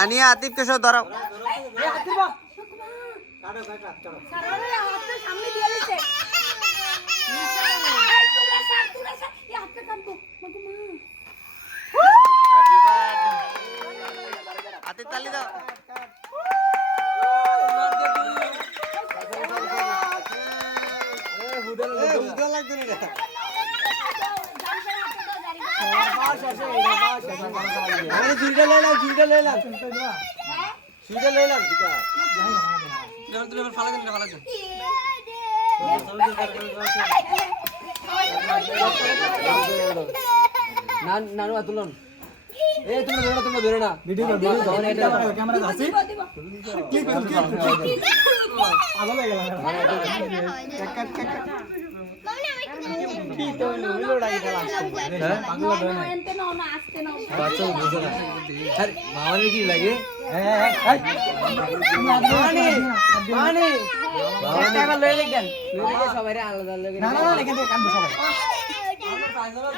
আনিয়া আতিফকে সব ধরো আতিফ তালি দাও নানু তুলন এই তোমরা ধরে না ভিডিও ক্যামেরা আছে ক্লিক পাগল হয়ে গেল কি তো লোড আগে খেলা হ্যাঁ পাগল ধরে না এনতে নাও না আসতে নাও বাচ্চা বুঝো না আরে মামারে কি লাগে মানি টাকা লয়ে গেল সবাইরে আলাদা লাগে না না এখান থেকে কাটবো সবাই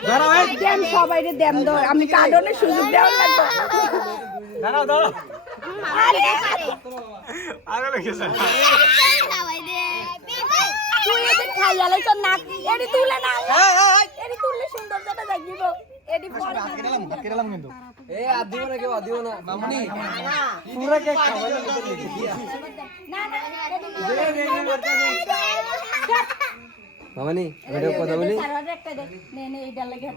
দাঁড়াও এই দেন সবাইরে দেন দাও আমি কার্ডনের সুযোগ দেওয়া লাগবে দাঁড়াও আরে আগে লেগে যা সবাই দে তুই এতে খাইয়ালে তো নাক এডি তুলে না এডি তুললে সুন্দরটা দেখিব এডি পরে হাত দিলাম কিন্তু এ আদিও না কেউ আদিও না মামনি পুরো কে খাওয়ালে না না মামনি ভিডিও কথা বলি নে এইটা লাগে